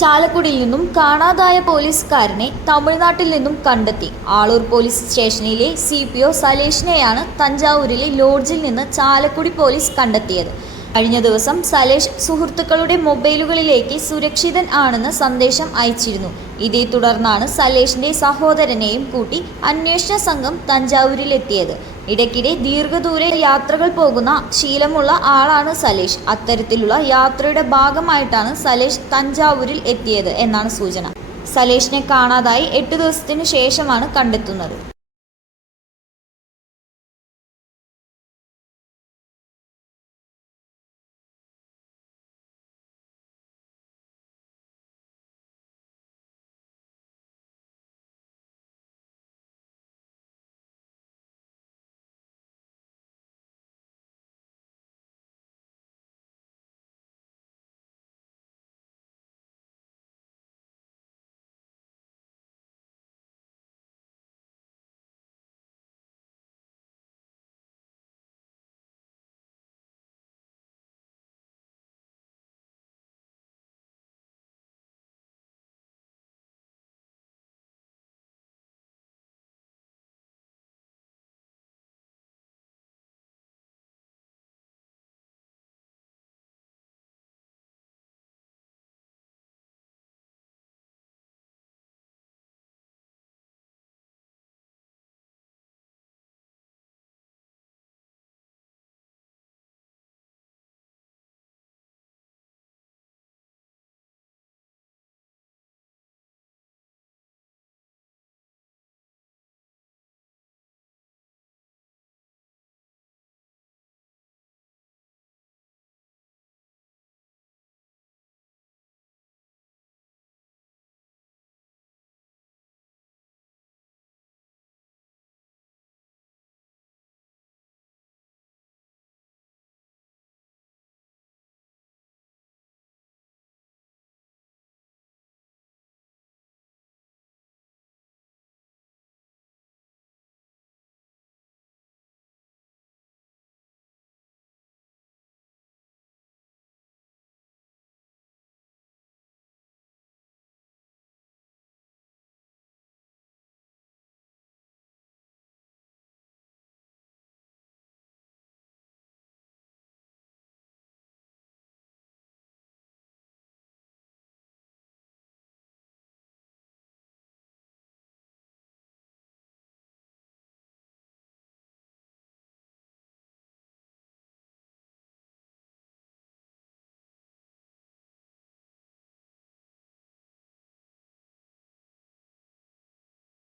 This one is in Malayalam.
ചാലക്കുടിയിൽ നിന്നും കാണാതായ പോലീസുകാരനെ തമിഴ്നാട്ടിൽ നിന്നും കണ്ടെത്തി. ആളൂർ പോലീസ് സ്റ്റേഷനിലെ സി പി ഒ സലേഷിനെയാണ് തഞ്ചാവൂരിലെ ലോഡ്ജിൽ നിന്ന് ചാലക്കുടി പോലീസ് കണ്ടെത്തിയത്. കഴിഞ്ഞ ദിവസം സലേഷ് സുഹൃത്തുക്കളുടെ മൊബൈലുകളിലേക്ക് സുരക്ഷിതൻ ആണെന്ന് സന്ദേശം അയച്ചിരുന്നു. ഇതേ തുടർന്നാണ് സലേഷിന്റെ സഹോദരനെയും കൂട്ടി അന്വേഷണ സംഘം തഞ്ചാവൂരിലെത്തിയത്. ഇടയ്ക്കിടെ ദീർഘദൂര യാത്രകൾ പോകുന്ന ശീലമുള്ള ആളാണ് സലേഷ്. അത്തരത്തിലുള്ള യാത്രയുടെ ഭാഗമായിട്ടാണ് സലേഷ് തഞ്ചാവൂരിൽ എത്തിയത് എന്നാണ് സൂചന. സലേഷിനെ കാണാതായി എട്ട് ദിവസത്തിനു ശേഷമാണ് കണ്ടെത്തുന്നത്.